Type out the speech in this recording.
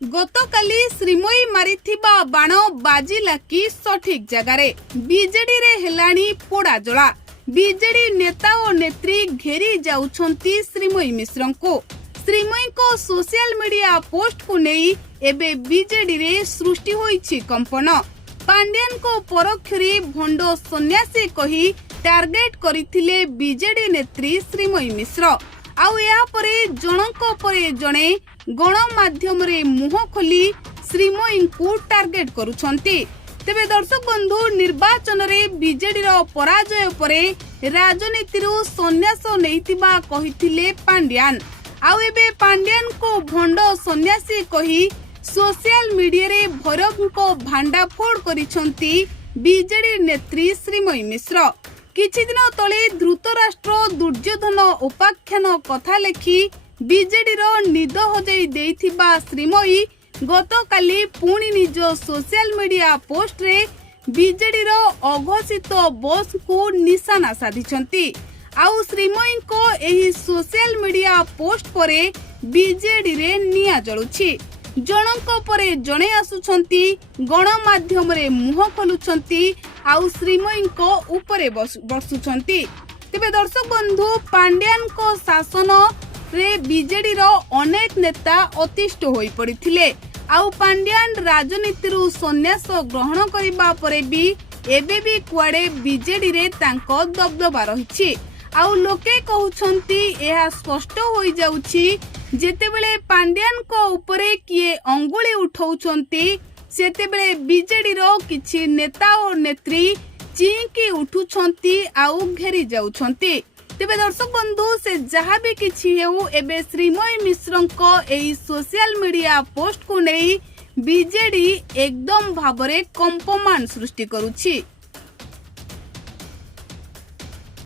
गतकाली श्रीमयी मारिथिबा बाण बाजिला कि सठिक जगार बीजेडी रे हेलाणी पोड़ा जला। बीजेडी नेता और नेत्री घेरी जाउछंती श्रीमयी मिश्र को। श्रीमयी को सोशल मीडिया पोस्ट को नहीं एबे बीजेडी रे सृष्टि होईछि कंपन। पांड्यान को परोक्षरी भंडो सन्यासी कही टार्गेट करथिले बीजेडी नेत्री श्रीमयी मिश्र। आउ या परे जनक परे जणे गणमाध्यम रे मुह खोली श्रीमयी को टार्गेट करुछंती। तेबे दर्शक बंधु निर्वाचन रे बीजेडी रो पराजय परे राजनीति रु सन्यास नैतिबा कहिथिले पांड्यान। आउ एबे पांड्यान को भंड सन्यासी कही सोशल मीडिया रे भैरव को भांडाफोड़ करिछंती बीजेडी नेत्री श्रीमयी मिश्र। किछि दिन तले धृतराष्ट्र दुर्योधन उपाख्यान कथा लेखी बीजेडी रो निद हजाई देइथिबा श्रीमयी गतकाली पुणी निज सोशल मीडिया पोस्ट रे बीजेडी रो अघोषित बॉस को निशाना साधिछंती। आउ श्रीमयी को एही सोशल मीडिया पोस्ट परे बीजेडी रे निया जळुछि। जनक परे जणे आसुछंती गणमाध्यम रे मुह खोलुछंती आउ श्रीमयी को ऊपरे बसुछंती। तेबे दर्शक बंधु पांड्यान को शासन रे बीजेडी रो अनेक नेता अतिष्ठ होई पड़िथिले। आउ पांड्यान राजनीति रु सन्यास ग्रहण करिबा परे भी एबे भी कुआडे बीजेडी रे तांको दबदबा रहिछि। आउ लोके कहउछंती एहा स्पष्ट होई जाउछि जेतेबेले पांड्यान को ऊपरे किए अंगुली उठाउछंती सेतेबेले बीजेडी रो किछि नेता और नेत्री चिंकी उठुछंती आउ घेरी जाउछंती। तेबे दर्शक बंधु से जहाँ भी किछि हेउ एबे श्रीमयी मिश्र को एही सोशल मीडिया पोस्ट को नहीं बीजेडी एकदम भाबरे कंपमान सृष्टि करुछि।